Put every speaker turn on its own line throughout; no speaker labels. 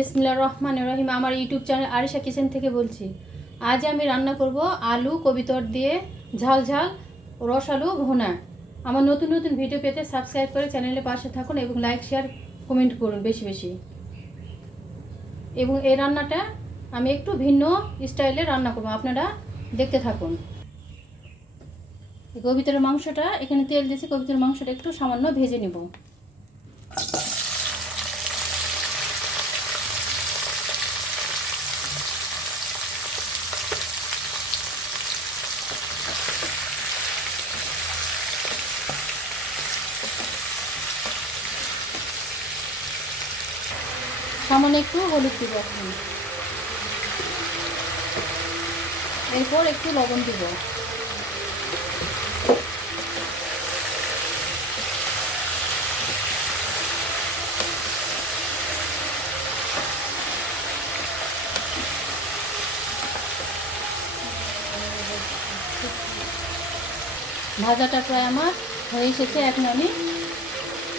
বিসমিল্লাহ রহমান রহিম। আমার YouTube channel Arisha kitchen থেকে বলছি, আজ আমি রান্না করব আলু, কবিতর দিয়ে ঝাল ঝাল রসালু ভুনা। আমার নতুন নতুন ভিডিও পেতে সাবস্ক্রাইব করে চ্যানেলের পাশে থাকুন এবং লাইক শেয়ার কমেন্ট করুন বেশি বেশি। এবং এই রান্নাটা আমি একটু ভিন্ন স্টাইলে রান্না করব, আপনারা দেখতে থাকুন। কবিতরের মাংসটা, এখানে তেল দিয়েছি, কবিতরের মাংসটা একটু সামান্য ভেজে নেব। সামান্য একটু হলুদ দিব এখন। এরপর একটু লবণ দিব। ভাজাটা প্রায় আমার হয়ে এসেছে, এখন আমি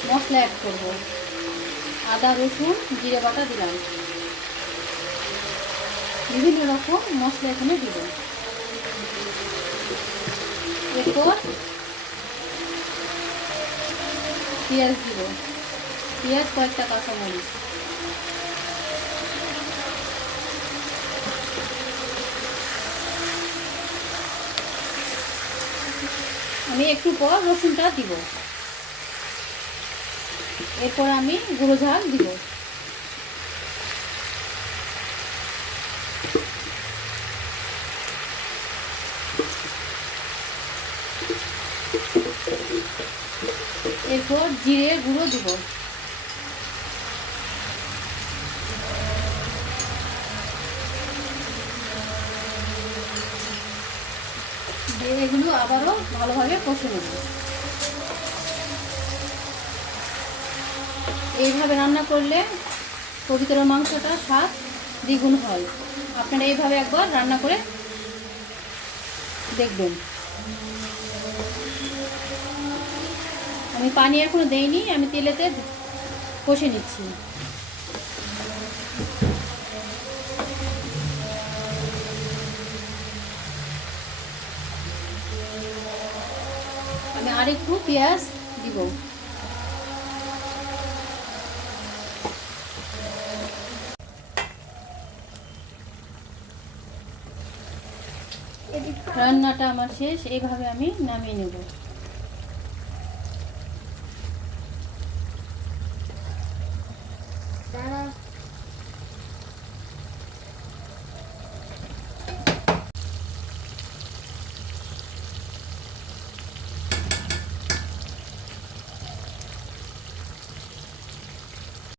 মশলা অ্যাড করব। আদা, রসুন, জিরে বাটা দিলাম। বিভিন্ন রকম মশলা এখানে দিব এরপর পেঁয়াজ দিব। পেঁয়াজ কয়েকটা কাঁচামরিচ। আমি একটু পর রসুনটা দিব। এরপর আমি গুঁড়ো ঝাল দিব। এরপর জিরে গুঁড়ো দিব। এগুলো আবারও ভালোভাবে কষে নেব। এইভাবে রান্না করলে পবিত্র মাংসটা স্বাদ দ্বিগুণ হয়। আপনারা এইভাবে একবার রান্না করে দেখবেন। আমি পানি এখনও দেইনি, আমি তেলেতে কষে নিচ্ছি। আমি আরেকটু পেঁয়াজ দিব। রান্নাটা আমার শেষ এইভাবে আমি নামিয়ে নেব।